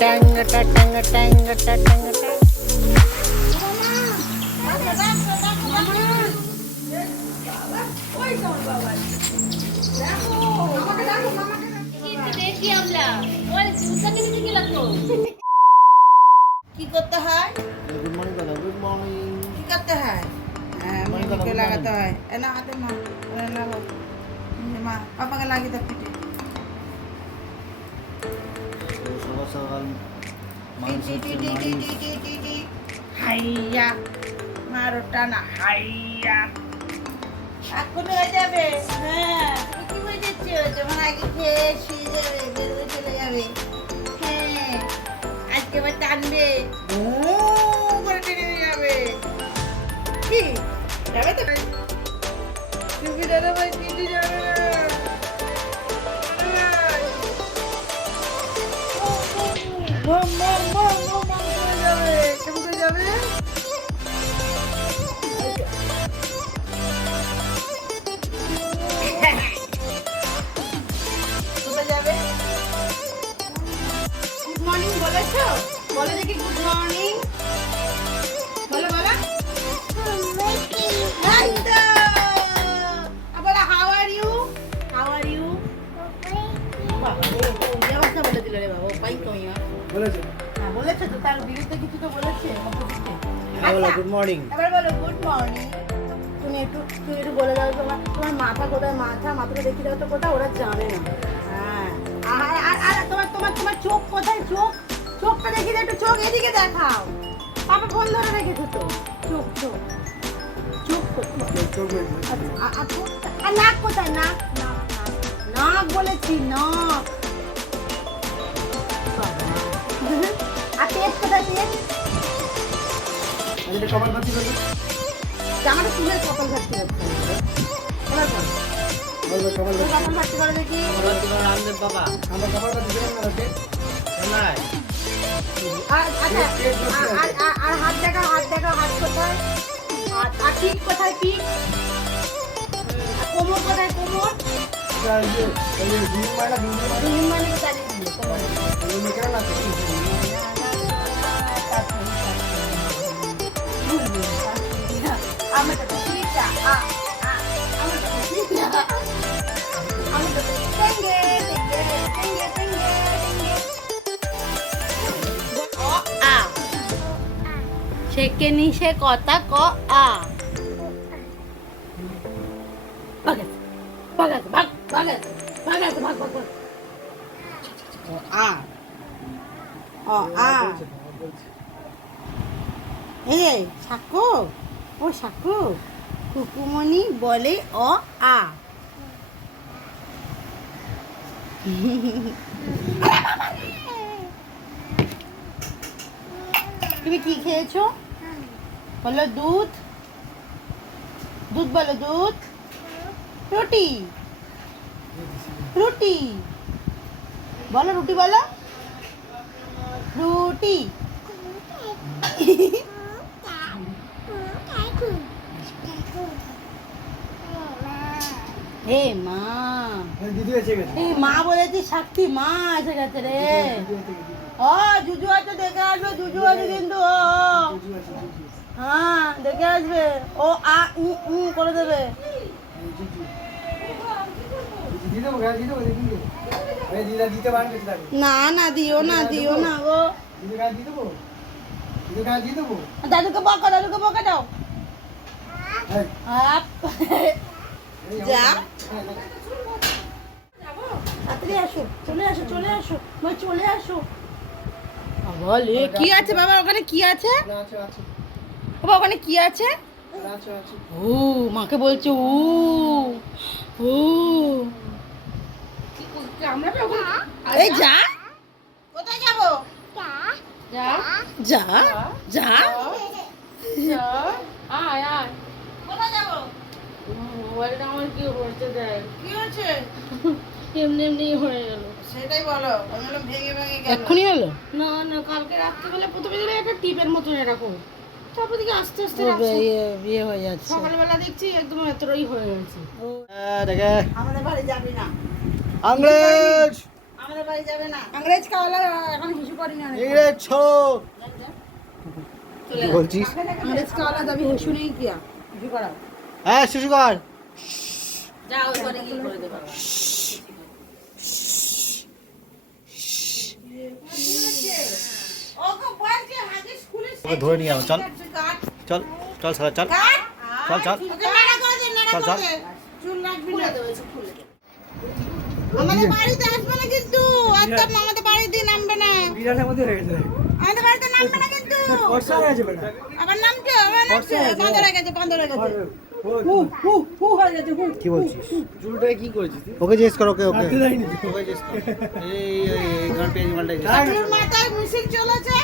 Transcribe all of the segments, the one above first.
টাঙ্গাটা টাঙ্গা টাঙ্গাটা টাঙ্গাটা কি করতে হয়? গুড মর্নিং দাদা গুড মর্নিং কি করতে হয়? হ্যাঁ, মুরগিকে লাগাতে হয়। এ না হাতে মা, লাগাও। মা, পাপাকে লাগিয়ে দাও পিঠে। সকাল সকাল টি টি টি টি টি টি টি টি। হাইয়া, মারো টানা, হাইয়া। এক্ষুনি হয়ে যাবে। হ্যাঁ, তুমি কি হয়ে যাচ্ছে? যেমন আগে খেয়ে শুয়ে যাবে, বেরোবে চলে যাবে। হ্যাঁ, আজকে আবার টানবে। ও করে টেনে নিয়ে যাবে। কি? যাবে তো? তুমি দাদা ভাই কিন্তু যাবে না। মম মম মম মম মম করে যাবে। কেমন করে যাবে? কোথায় যাবে? গুড মর্নিং বলেছো? বলে দেখি গুড মর্নিং। বলো বলো। এই তো। আবার how are you? How are you? বাবা রে, ওই অবস্থা বলে দিল রে বাবা, পাই কই আর। বলেছো হ্যাঁ বলেছে তো, তার বিরুদ্ধে কিছু তো বলেছে opposite-এ। হ্যাঁ বলো আচ্ছা, গুড মর্নিং এবার বলো গুড মর্নিং। তুমি একটু বলে দাও তোমার মাথা কোথায়, মাথাটা দেখিয়ে দাও তো কোথায়, ওরা জানে না। হ্যাঁ, আর তোমার চোখ কোথায়, চোখটা দেখিয়ে দাও একটু, চোখ এদিকে দেখাও। পাপা ফোন ধরে রেখেছো তো, চোখ কোথায়? আর নাক কোথায়, নাক বলেছি, নাক। আর পেট কোথায়, পেট? এটা কবার বাতি করবে জামাটা তুলে কপাল ঘাটতে হচ্ছে। এবার বল, বলবে কবার তুই বাতি কপাল ঘাটতে করে দেখি। রামদেব বাবা আমরা কবার বাতি দিলাম না রাতে নাই আর আচ্ছা, আর হাত দেখাও, হাত কোথায়, আর পিঠ কোথায়, পিঠ? আর কোমর কোথায়, কোমর? এই যে দিন মাইনা দুই মানে তো চালিয়ে দিল কোমরে। তুমি কেন না আমি তো পিঠটা, আমি তো পিঠটা, আমি তো টেঙ্গে টেঙ্গে টেঙ্গে টেঙ্গে টেঙ্গে। অ আ শেখে নি সে কথা ক আ। ভাগ। ও আ এই সাকু, ও সাকু, কুকুমনি বলে অ আ। তুমি কি খেয়েছো? বলো দুধ, বলো দুধ। রুটি, বলো রুটি, বলো রুটি। হে মা, দিদি এসে গেছে এই মা বলেছি, শক্তি মা এসে গেছে রে। ও জুজু আছে, দেখে আসবে, জুজু আছে কিন্তু। ও হ্যাঁ দেখে আসবে, ও আ উ করে দেবে। না দিও না গো। দাদুকে বকা দাও। যা তাড়াতাড়ি আসো, চলে আসো মা, চলে আসো। বলে কি আছে বাবা ওখানে, কি আছে বাবা ওখানে, কি আছে? ও মাকে বলছে ও এই যা, কোথায় যাবো? যা কোথায় যাবো? মোবাইলটা আমার কি হচ্ছে দেখ, কি হয়েছে এমনি হয়ে গেল। সেটাই বলো, আমি বললাম ভেঙে গেল। এক্ষুনি হলো? না কালকে রাত্রিবেলা প্রথমে দিলে একটা টিপের মতন এরকম, তারপর দিকে আস্তে আস্তে বিয়ে হয়ে যাচ্ছে। সকালবেলা দেখছি একদম এতটাই হয়ে গেছে। আমাদের বাড়ি যাবি না, আংরেজ আমাদের বাড়ি যাবে না ইংরেজ খাওয়ালে এখন হিসু করি না ইংরেজ ছোড়ো কি বলছিস? ইংরেজ খাওয়ালে তবে হিসু নেই কি হিসু করা হ্যাঁ শিশু কর। যা ওই করে কি করে দেবো ওকে বলছি আগে স্কুলে ওকে ধরে নিয়ে যাও, চল চল চল সারা চল চল চল ওকে মারা করে দে চল, চল। চুল রাখবি না খুলে দে আমাদের বাড়িতে আসবে না কিন্তু একদম আমাদের বাড়িতে নামবে না বিড়ালের মধ্যে হয়ে গেছে। আমাদের বাড়িতে নামবে না কিন্তু বর্ষা হয়ে যাবে না। আবার নামছে বন্ধ হয়ে গেছে হু হয়ে গেছে হু কি বলছিস? চুলটা কি করেছিস? ওকে জিজ্ঞেস কর, ওকে ওকে ওকে জিজ্ঞেস কর। এই গান পেয়ে মালটাই চুল মাথায় মেশিন চলেছে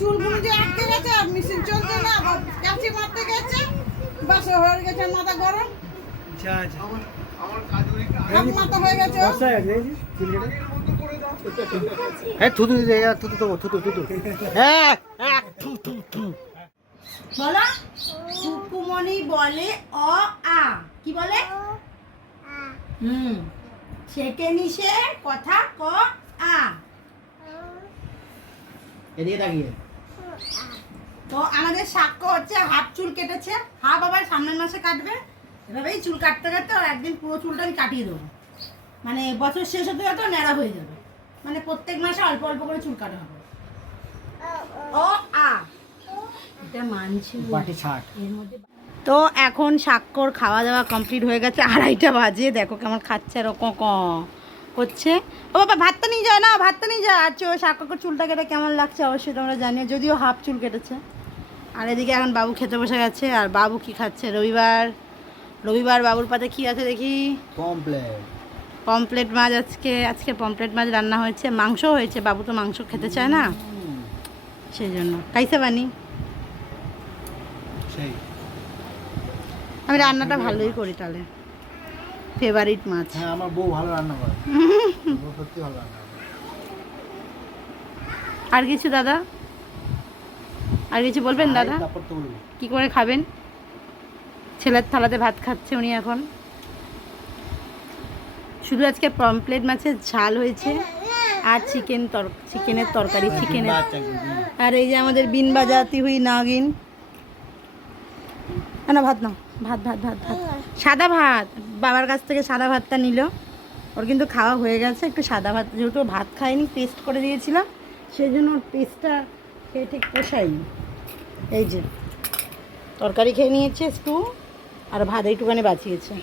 চুলগুলো যে আটকে গেছে মেশিন চলছে না কাছে মারতে গেছে বাস হয়ে গেছে মাথা গরম যা যা হাত মাথা হয়ে গেছে বর্ষা হয়ে গেছে হ্যাঁ থুতু দে থুতু তো থুতু থুতু হ্যাঁ হ্যাঁ থু থু থু বলো সুকুমনি বলে অ আ কি বলে ছেকে নিশে কথা ক আ এদিকে তাকিয়ে তো আমাদের সাক্ষ্য হচ্ছে হাফ চুল কেটেছে হাফ আবার সামনের মাসে কাটবে এভাবেই চুল কাটতে কাটতে আর একদিন পুরো চুলটা আমি কাটিয়ে দেবো মানে বছর শেষ হতে হতে ন্যাড়া হয়ে যাবে মানে প্রত্যেক মাসে অল্প অল্প করে চুল কাটা হবে ও আ এটা মানছি বাটি ছাট এর মধ্যে তো এখন স্বাক্ষর খাওয়া দাওয়া কমপ্লিট হয়ে গেছে 2:30 বাজে দেখো কেমন খাচ্ছে আর করছে ও বাবা ভাতটা নিয়ে যাও না ভাতটা নিয়ে যাও আর স্বাক্ষর চুলটা কেটে কেমন লাগছে অবশ্যই তোমরা জানিও যদিও হাফ চুল কেটেছে আর এদিকে এখন বাবু খেতে বসে গেছে আর বাবু কি খাচ্ছে রবিবার বাবুর পাতে কি আছে দেখি পমপ্লেট মাছ আজকে পমপ্লেট মাছ রান্না হয়েছে মাংস হয়েছে বাবু তো মাংস খেতে চায় না সেই জন্য কাইসে বানি সেই আমি রান্নাটা ভালোই করি তাহলে ফেভারিট মাছ হ্যাঁ আমার বউ ভালো রান্না করে বউ সত্যি ভালো রান্না করে আর কিছু দাদা আর কিছু বলবেন দাদা তারপর তো বলবো কি করে খাবেন ছেলের থালাতে ভাত খাচ্ছে উনি এখন শুধু আজকে পমপ্লেট মাছের ঝাল হয়েছে আর চিকেনের তরকারি চিকেনের আর এই যে আমাদের বিন বাজাতি হুই নাগিন না ভাত নাও ভাত ভাত ভাত ভাত সাদা ভাত বাবার কাছ থেকে সাদা ভাতটা নিল ওর কিন্তু খাওয়া হয়ে গেছে একটু সাদা ভাত যেহেতু ভাত খায়নি পেস্ট করে দিয়েছিলাম সেই জন্য ওর পেস্টটা খেয়ে ঠিক পোষায়নি এই যে তরকারি খেয়ে নিয়েছে একটু আর ভাত এইটুখানি বাঁচিয়েছে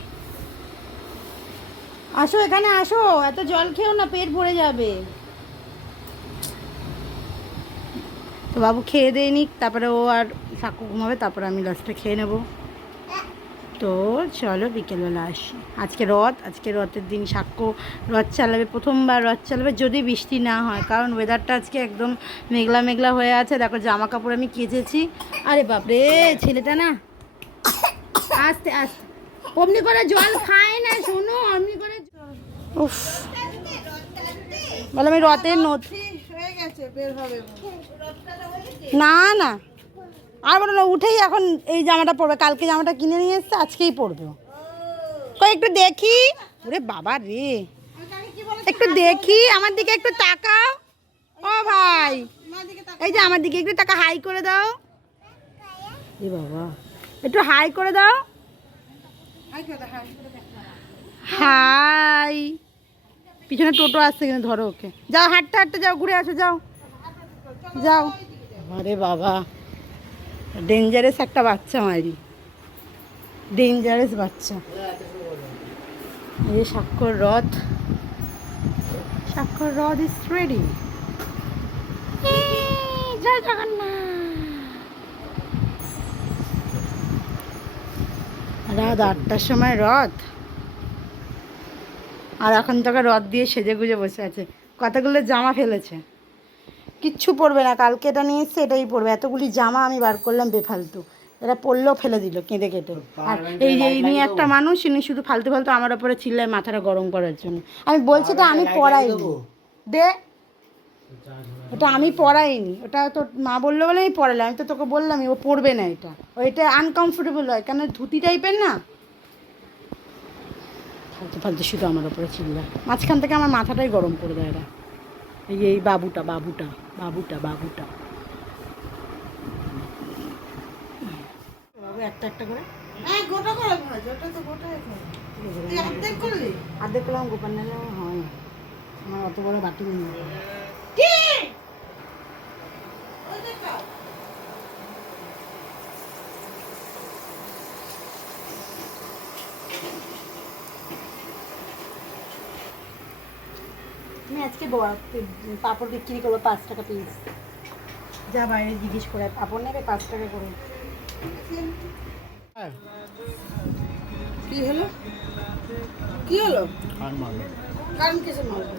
আসো এখানে আসো এত জল খেও না পেট ভরে যাবে তো বাবু খেয়ে দেয়নি তারপরে ও আর সাক্ষ্য ঘুমাবে তারপরে আমি লাস্টে খেয়ে নেব তো চলো বিকেলবেলা আসি আজকে রথের দিন সাক্ষ্য রথ চালাবে প্রথমবার রথ চালাবে যদি বৃষ্টি না হয় কারণ ওয়েদারটা আজকে একদম মেঘলা মেঘলা হয়ে আছে দেখো জামা কাপড় আমি কেচেছি আরে বাপরে ছেলেটা না আস্তে আস্তে অমনি করে জল খায় না শোনো অমনি করে উফ বলে আমি রথের হয়ে গেছে বের হবে না না আর বলো না উঠেই এখন এই জামাটা পরবে কালকে জামাটা কিনে নিয়ে এসছে আজকেই পরবে কই একটু দেখি ওরে বাবা রে একটু দেখি আমার দিকে একটু তাকাও ও ভাই এই যে আমার দিকে একটু টাকা হাই করে দাও এ বাবা একটু হাই করে দাও হাই পিছনে টোটো আসছে কিন্তু ধরো ওকে যাও হাঁটতে হাঁটতে যাও ঘুরে আসো যাও যাও আরে বাবা ডেঞ্জারাস একটা বাচ্চা মারি ডেঞ্জারাস বাচ্চা এই স্বাক্ষর রথ ইজ রেডি জয় জগন্নাথ রাত 8টার সময় রথ আর এখন তোকে রথ দিয়ে সেজে গুজে বসে আছে কতগুলো জামা ফেলেছে কিচ্ছু পরবে না কালকে এটা নিয়ে এসছে এটাই পরবে এতগুলি জামা আমি বার করলাম বেফালতু এটা পরলেও ফেলে দিল কেঁদে কেটে আর এই যে ইনি একটা মানুষ ইনি শুধু ফালতু ফালতু আমার ওপরে চিল্লায় মাথাটা গরম করার জন্য আমি বলছি তো আমি পড়াইনি দে ওটা আমি পড়াইনি ওটা তো মা বললো বলে আমি পড়ালাম আমি তো তোকে বললামই ও পড়বে না এটা ওইটা আনকমফোর্টেবল হয় কেন ধুতি টাইপের না ফালতু ফালতু শুধু আমার ওপরে চিল্লায় মাঝখান থেকে আমার মাথাটাই গরম করে দেয় এরা এই বাবুটা বাবুটা বাবুটা বাবুটা বাবু একটা একটা করে গোটা করে ভাজ, ওটা তো গোটাই খাই। তুই অর্ধেক করলি? আর্ধেক করলাম, গোপাল নিলে হয় না, আমার অত বড় বাটি নেই। কি? ওই যে খাও। আমি আজকে পাঁপড় বিক্রি করবো 5 টাকা পিস। যা বাইরে জিজ্ঞেস করে পাঁপড় নেবে 5 টাকা করে। কি হলো? কি হলো? আর মারো। কারণ কিছু মারবো?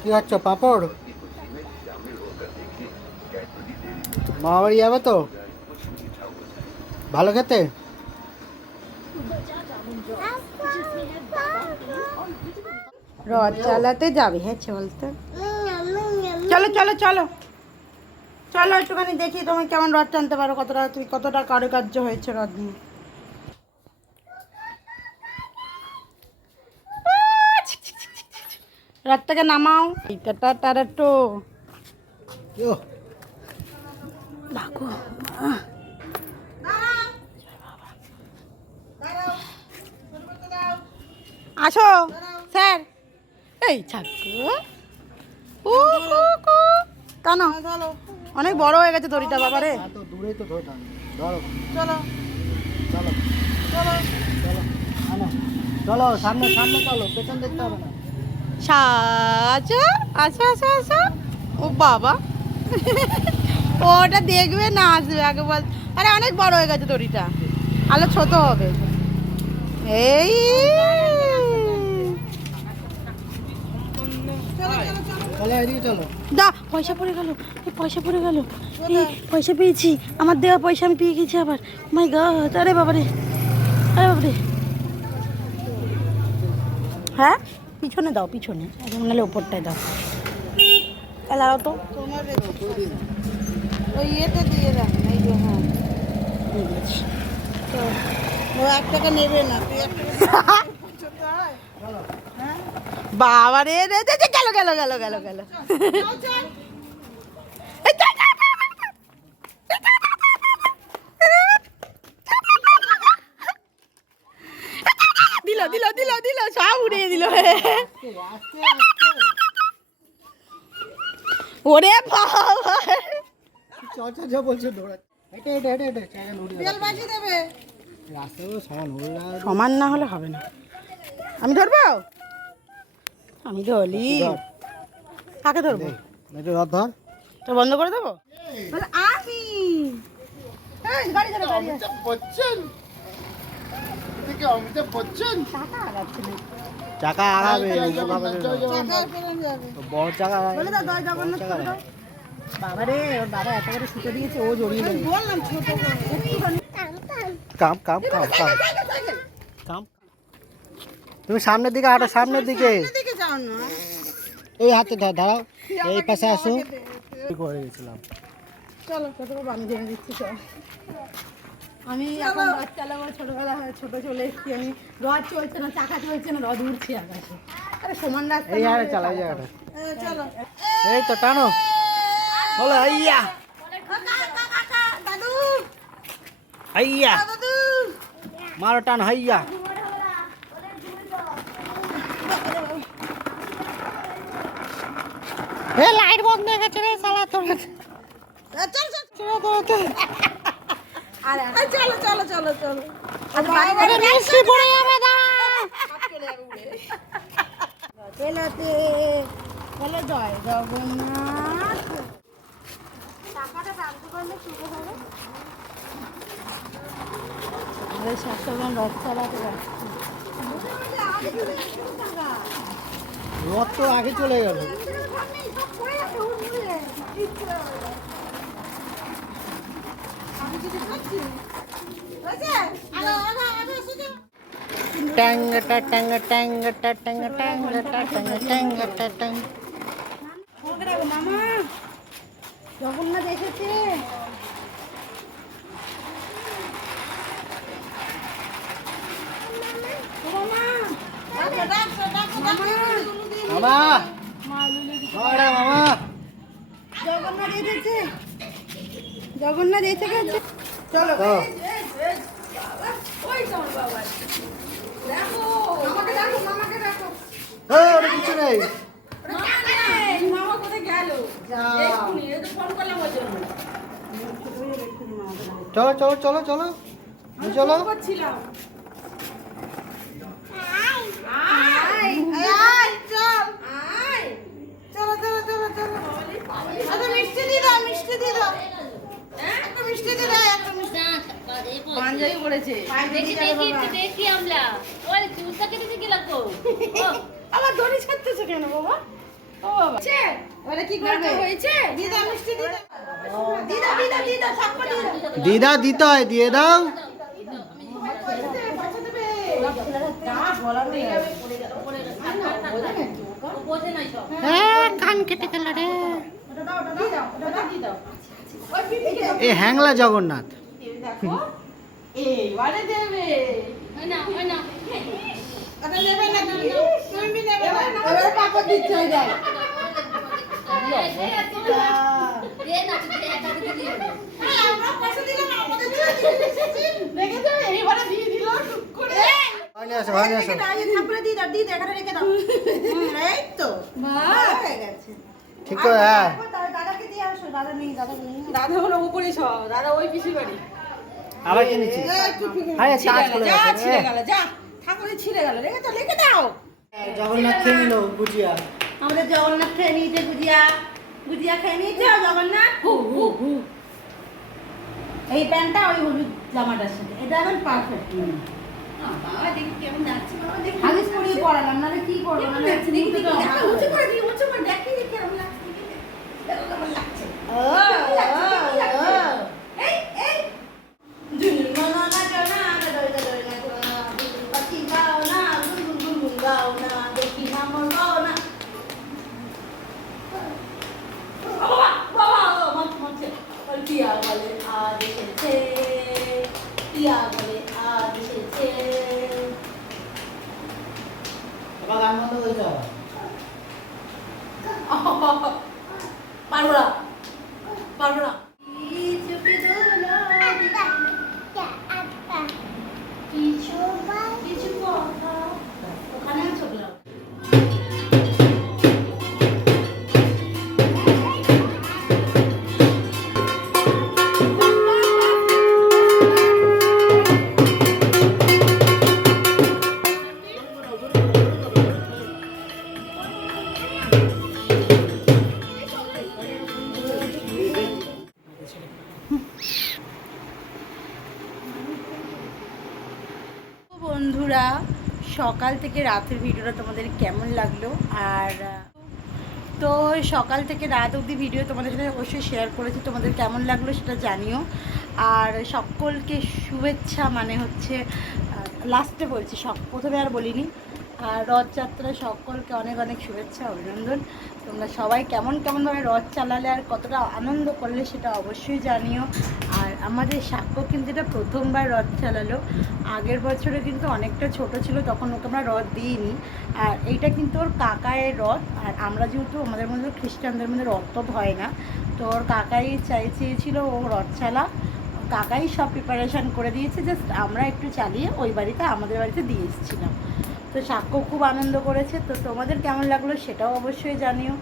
কি হচ্ছে পাপড়? মা বাড়ি যাবে তো? ভালো খেতে? রথ চালাতে যাবে, হ্যাঁ বলতে। চলো চলো চলো চলো একটুখানি দেখি তুমি কেমন রথ টানতে পারো, কতটা কারুকার্য হয়েছে রথ নিয়ে। রথটাকে নামাও। টাটাটারাটো ইয়ো, ভাগো। আসো স্যার। এই ছাকু কেন অনেক বড় হয়ে গেছে দড়িটা বাবারে। এত দূরেই তো ধরে টানবে। ধরো, চলো চলো চলো। চলো, আনো। চলো সামনে সামনে চলো, পেছন দেখতে হবে না। আচ্ছা আচ্ছা আচ্ছা আচ্ছা ও বাবা ওটা দেখবে না, আসবে আগে বল। আরে অনেক বড় হয়ে গেছে দড়িটা, আলো ছোট হবে। এই চলো এদিকে চলো। দা পয়সা পড়ে গেল, পয়সা পড়ে গেল, পয়সা পেয়েছি, আমার দেওয়া পয়সা আমি পেয়ে গেছি আবার। মাই গড, আরে বাবারে, আরে বাবারে। হ্যাঁ পিছনে দাও, পিছনে নাহলে ওপরটায় দাও। এলাও তো তোমার ওই ইয়েতে দিয়ে রাখুন, এই যে হ্যাঁ দিয়ে দিয়েছি। তো ও 1 টাকা নেবে না, তুই 1 টাকা ছোট হয়। হ্যাঁ বাবা রে রে রে, গেল গেল গেল গেল গেল। চল চল। দিল দিল দিল দিল, সব উড়িয়ে দিল। ওরে বাবা, যা বলছে দৌড়া। হেঁটে হেঁটে হেঁটে হেঁটে চাইলে উড়ে তেল বাজি দেবে। রাস্তাগুলো সমান হয়ে না। সমান না হলে হবে না। আমি ধরবো, আমি ধরলি ধর। কাকে ধরবো? এটা রথ ধর। তো বন্ধ করে দেবো? বলে আমি এই, গাড়ি ধরো, গাড়ি ধরো। বচ্চন এদিকে অমিতাভ বচ্চন। টাকা আগাচ্ছে না। চাকা আড়াবে টাকা ফেরত যাবে। বড় চাকা। বলে দাও দয় জগন্নাথ করে দাও। বাবা রে, ওর বাবা এত করে সুতো দিয়েছে, ও জড়িয়ে দেবে। বললাম ছোট করে। একটুখানি। কাম কাম কাম কাম কাম। তুমি সামনের দিকে হাঁটো, সামনের দিকে। এদিকে যাও না। এই হাতে দাঁড়াও, এই পাশে আসো। কি করে গেছিলাম? চলো তোকে আমি জেনে দিচ্ছি চল। আমি এখন রথ চালাবো, ছোটবেলা ছোট চলে এসেছি আমি। রথ চলছে না, চাকা চলছে না, রথ উঠছে আকাশে। আরে সমান রাস্তা এই না আরে হলে চালাই পালাবো। জায়গাটা। চলো। এই তো টানো। বলো আইয়া দাদু আইয়া, দাদু। মারো টান হাইয়া। এ লাইট বন্ধ হয়ে গেছে রে শালা তোর। চল চল। আরে এই চলো চলো চলো চলো। আরে বাড়ি মিষ্টি পড়ে যাবে দাঁড়া। চলাতে বলো জয় জগন্নাথ। টাকাটা টানতে পারলে চুপে হবে। আমাদের শাস্ত্রগণ রথ চালাতে যাচ্ছে। রথ তো আগে চলে গেল। ট্যাঙ্গাটা ট্যাঙ্গা ট্যাঙ্গাটা ট্যাঙ্গা ট্যাঙ্গাটা ট্যাঙ্গা ট্যাঙ্গাটা ট্যাঙ্গ। মামা জগন্নাথ এসেছে। ও মামা মামা মামা জগন্নাথ এসেছে, জগন্নাথ এসে গেছে। চলো ওই তোমার বাবা দেখো, আমাকে দেখো, মামাকে দেখো। ওটা কিছু নেই। মামা কোথায় গেল? এক্ষুনি এই তো ফোন করলাম ওর জন্য। চলো চলো চলো চলো চলো। ফোন করছিলাম। চলো চলো চলো চলো। আচ্ছা মিষ্টি দিয়ে দাও, মিষ্টি দিয়ে দাও। একটা মিষ্টি দিয়ে দাও, একটা মিষ্টি। পাঞ্জাবি পড়েছে। দেখি আমরা ওই চুলটাকে দিতে কি লাগতো আবার দড়ি ছাড়তেছে কেন বাবা? ও বাবা ওরা কি করবে? হয়েছে দিদা মিষ্টি দিদা দিদা দিদা দিদা সাপটা দিদা দিদা দিতে হয়, দিয়ে দাও। কান কেটে গেল রে। এ হ্যাংলা জগন্নাথ। এইবারে দেবে। ওই না ওই না ওটা নেবে না তুমি? তুমি নেবে না? এবারে পাপড় দিচ্ছে ওই দেখ। দে না তুই একটা দিতে দিও আমরা পয়সা দিলাম আমাদের দেখেছো এইবারে দিয়ে দিল টুক করে। ভালো আসো ভালো আসো। থাপড়ে দিয়ে দাও, দিয়ে এখানে রেখে দাও। এই তো হয়ে গেছে। ঠিক আছে হ্যাঁ। দাদাকে দিয়ে আসো, দাদা নেই, দাদা হলো উপরে সব, দাদা ওই পিসি বাড়ি। আবার কি নিচ্ছি? আরে কাজ করে যা গেছে ছিঁড়ে রে। গেল, যা ঠাকুরে ছিঁড়ে গেল, রেখে দাও। জগন্নাথ খেয়ে নিল গুজিয়া। আমাদের জগন্নাথ খেয়ে নিয়েছে গুজিয়া, গুজিয়া খেয়ে নিয়েছে জগন্নাথ। এই প্যান্টটা ওই হলুদ জামাটার সাথে এটা এখন পারফেক্ট। বাবা দেখি কেমন যাচ্ছে, বাবা দেখি হাগিস পরিয়ে পড়ালাম, নাহলে কি করবো? মানে দেখি উঁচু করে দিই, উঁচু করে দেখি কেমন লাগছে, দেখো কেমন লাগছে। এই এই জুনমনা না জানা দইলা দইলা না পাখি গাও না গুন গুন গুন গাও না দেখি না মন গাও না। বাবা বাবা মত টিয়া বলে আজ এসেছে, টিয়া বলে আজ এসেছে। বাবা গান বন্ধ করে দাও। পারবো না, পারবো না। চুপি দোলা কিছু কথা ওখানে চলে বন্ধুরা, সকাল থেকে রাতের ভিডিওটা তোমাদের কেমন লাগলো? আর তো সকাল থেকে রাত অবধি ভিডিও তোমাদের সাথে অবশ্যই শেয়ার করেছি, তোমাদের কেমন লাগলো সেটা জানিও। আর সকলকে শুভেচ্ছা, মানে হচ্ছে লাস্টে বলছি, প্রথমে আর বলিনি। আর রথযাত্রায় সকলকে অনেক অনেক শুভেচ্ছা, অভিনন্দন। তোমরা সবাই কেমনভাবে রথ চালালে আর কতটা আনন্দ করলে সেটা অবশ্যই জানিও। আর আমাদের সাক্ষ্য কিন্তু এটা প্রথমবার রথ চালালো। আগের বছরে কিন্তু অনেকটা ছোট ছিল, তখন ওকে আমরা রথ দিইনি। আর এইটা কিন্তু ওর কাকায়ের রথ। আর আমরা যেহেতু আমাদের মধ্যে খ্রিস্টানদের মধ্যে রথ তো হয় না, তো ওর কাকাই চেয়েছিল ও রথ চালা। কাকাই সব প্রিপারেশান করে দিয়েছে, জাস্ট আমরা একটু চালিয়ে ওই বাড়িতে আমাদের বাড়িতে দিয়ে এসেছিলাম। তো সাক্ষ্য খুব আনন্দ করেছে। তো তোমাদের কেমন লাগলো সেটাও অবশ্যই জানিও।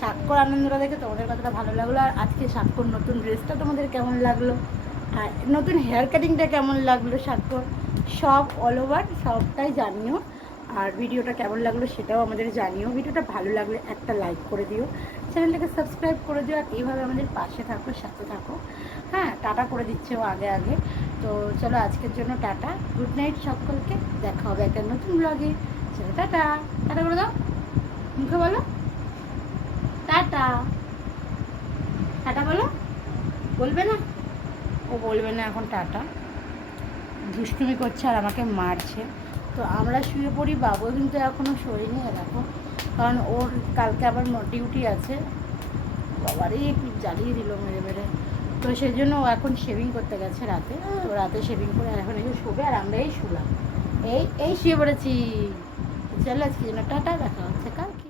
সাক্ষ্যর আনন্দটা দেখে তোমাদের কতটা ভালো লাগলো, আর আজকে সাক্ষ্যর নতুন ড্রেসটা তোমাদের কেমন লাগলো, আর নতুন হেয়ার কাটিংটা কেমন লাগলো সাক্ষ্যর, সব অল ওভার সবটাই জানিও। আর ভিডিওটা কেমন লাগলো সেটাও আমাদের জানিও। ভিডিওটা ভালো লাগলে একটা লাইক করে দিও, চ্যানেলটাকে সাবস্ক্রাইব করে দিও, আর এইভাবে আমাদের পাশে থাকো, সাথে থাকো। হ্যাঁ, টাটা করে দিচ্ছে ও আগে আগে। তো চলো আজকের জন্য টাটা, গুড নাইট সকলকে, দেখা হবে একটা নতুন ব্লগে। চলো টাটা, টাটা করে দাও, মুখে বলো টাটা, টাটা বলো। বলবে না? ও বলবে না এখন টাটা, দুষ্টুমি করছে আর আমাকে মারছে। তো আমরা শুয়ে পড়ি, বাবু কিন্তু এখনও শোয়নি এরকম, কারণ ওর কালকে আবার ডিউটি আছে। বাবারই একটু জ্বালিয়ে দিল মেরে মেরে। তো সেই জন্য ও এখন শেভিং করতে গেছে রাতে। তো রাতে শেভিং করে এখন এসে শোবে, আর আমরা এই শুলাম, এই শুয়ে পড়েছি। চলো আজকে জন্য টাটা, দেখা হচ্ছে কালকে।